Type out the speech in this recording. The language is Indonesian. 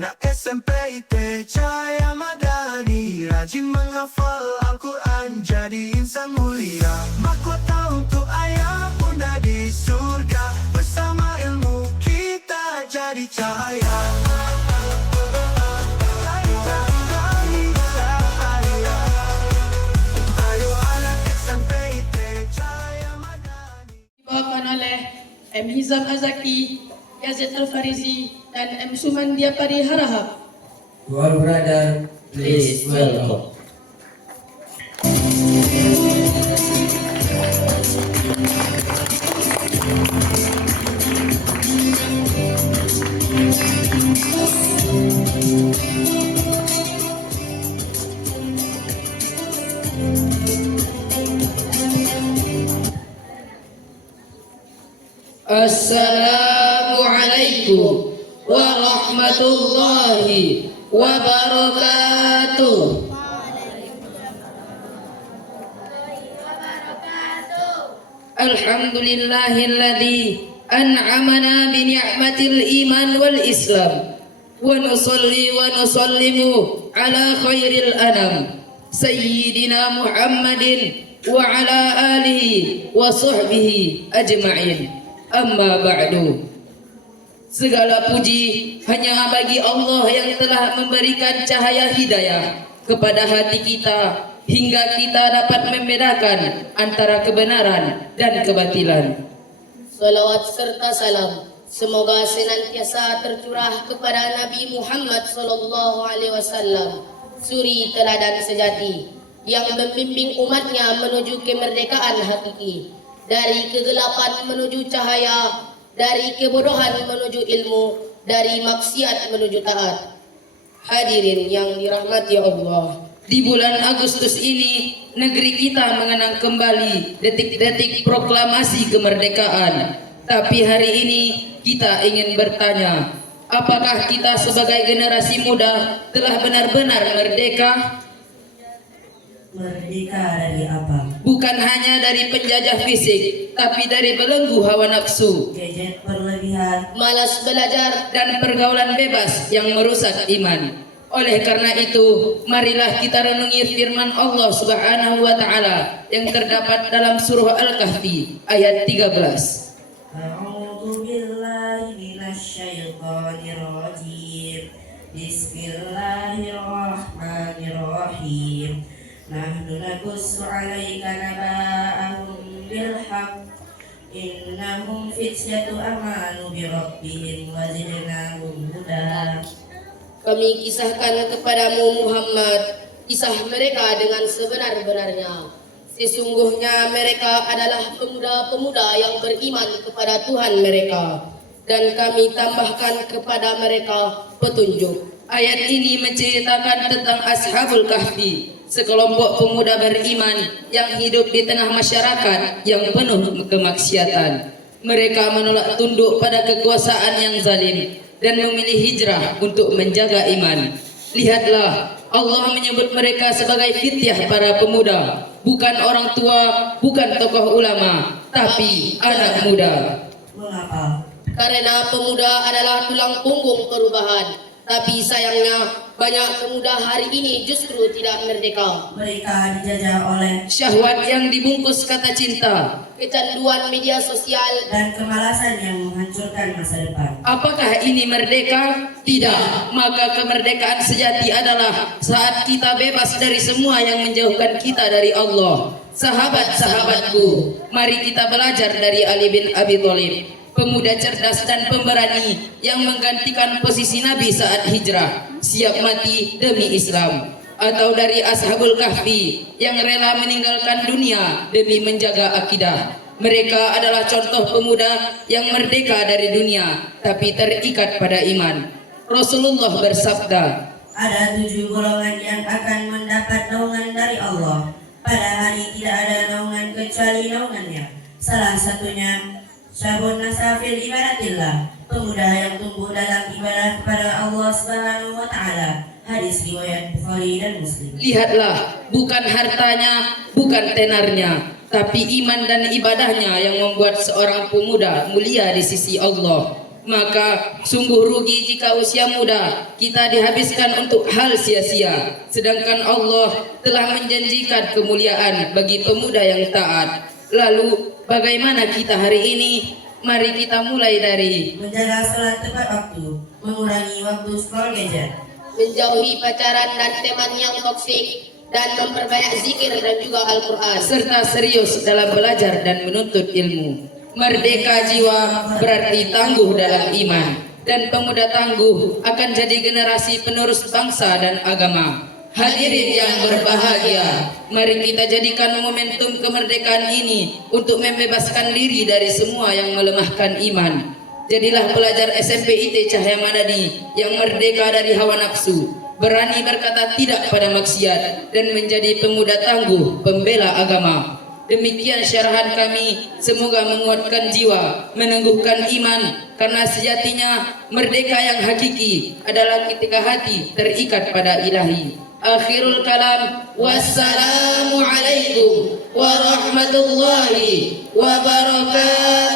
Anak SMP IT Cahaya Madani, rajin menghafal Al-Quran, jadi insan mulia. Mahkota untuk ayah bunda di surga, bersama ilmu kita jadi cahaya. Ayo anak SMP IT Cahaya Madani. Dibawakan oleh M. Hizam Azaki, Yazid Al-Farizi, dan M. Suman Diapari Harahap. To all brother, please welcome. Assalamualaikum warahmatullahi wabarakatuh. Alhamdulillahilladzi an'amana bi ni'matil iman wal islam, wa nusalli wa nusallimu ala khairil anam sayyidina Muhammadin wa ala alihi wa sahbihi ajma'in. Amma ba'du. Segala puji hanya bagi Allah yang telah memberikan cahaya hidayah kepada hati kita, hingga kita dapat membedakan antara kebenaran dan kebatilan. Salawat serta salam semoga senantiasa tercurah kepada Nabi Muhammad SAW, suri teladan sejati yang membimbing umatnya menuju kemerdekaan hakiki, dari kegelapan menuju cahaya, dari kebodohan menuju ilmu, dari maksiat menuju taat. Hadirin yang dirahmati Allah, Di bulan Agustus ini, negeri kita mengenang kembali detik-detik proklamasi kemerdekaan. Tapi hari ini kita ingin bertanya, apakah kita sebagai generasi muda telah benar-benar merdeka? Merdeka dari apa? Bukan hanya dari penjajah fisik, tapi dari belenggu hawa nafsu Gadget berlebihan. malas belajar, dan pergaulan bebas yang merusak iman. Oleh karena itu, marilah kita renungi firman Allah Subhanahu wa taala yang terdapat dalam surah Al-Kahfi ayat 13. A'udzu billahi minasyaitonir rajim. Bismillahirrahmanirrahim. Nahnu naqussu 'alaika naba'ahum bil haqq. Innahum fityatu amanu bi rabbihim wa zidnahum huda. kami kisahkan kepadamu Muhammad kisah mereka dengan sebenar-benarnya. Sesungguhnya mereka adalah pemuda-pemuda yang beriman kepada Tuhan mereka, dan kami tambahkan kepada mereka petunjuk. Ayat ini menceritakan tentang Ashabul Kahfi, sekelompok pemuda beriman yang hidup di tengah masyarakat yang penuh kemaksiatan. Mereka menolak tunduk pada kekuasaan yang zalim dan memilih hijrah untuk menjaga iman. Lihatlah, Allah menyebut mereka sebagai fityah para pemuda, bukan orang tua, bukan tokoh ulama, tapi anak muda. Mengapa? Karena pemuda adalah tulang punggung perubahan. Tapi sayangnya banyak pemuda hari ini justru tidak merdeka. Mereka dijajah oleh Syahwat yang dibungkus kata cinta. Kecanduan media sosial, dan kemalasan yang menghancurkan masa depan. Apakah ini merdeka? Tidak. Maka kemerdekaan sejati adalah saat kita bebas dari semua yang menjauhkan kita dari Allah. Sahabat-sahabatku, mari kita belajar dari Ali bin Abi Thalib, pemuda cerdas dan pemberani yang menggantikan posisi Nabi saat hijrah, siap mati demi Islam. Atau dari Ashabul Kahfi yang rela meninggalkan dunia demi menjaga akidah. Mereka adalah contoh pemuda yang merdeka dari dunia tapi terikat pada iman. Rasulullah bersabda, Ada 7 golongan yang akan mendapat naungan dari Allah. Pada hari tidak ada naungan kecuali naungannya. Salah satunya syabun nasafil ibadatillah, pemuda yang tumbuh dalam ibadah kepada Allah Subhanahu wa taala. Hadis riwayat Bukhari dan Muslim. lihatlah, bukan hartanya, bukan tenarnya, tapi iman dan ibadahnya yang membuat seorang pemuda mulia di sisi Allah. maka sungguh rugi jika usia muda kita dihabiskan untuk hal sia-sia, sedangkan Allah telah menjanjikan kemuliaan bagi pemuda yang taat. Lalu bagaimana kita hari ini? Mari kita mulai dari menjaga sholat tepat waktu, mengurangi waktu scroll gadget, menjauhi pacaran dan teman yang toksik, dan memperbanyak zikir dan juga Al-Quran. serta serius dalam belajar dan menuntut ilmu. Merdeka jiwa berarti tangguh dalam iman, dan pemuda tangguh akan jadi generasi penerus bangsa dan agama. Hadirin yang berbahagia, mari kita jadikan momentum kemerdekaan ini untuk membebaskan diri dari semua yang melemahkan iman. Jadilah pelajar SMP IT Cahaya Madani yang merdeka dari hawa nafsu, berani berkata tidak pada maksiat, dan menjadi pemuda tangguh pembela agama. Demikian syarahan kami, semoga menguatkan jiwa, meneguhkan iman, karena sejatinya merdeka yang hakiki adalah ketika hati terikat pada ilahi. Akhirul kalam, wassalamu alaikum warahmatullahi wabarakatuh.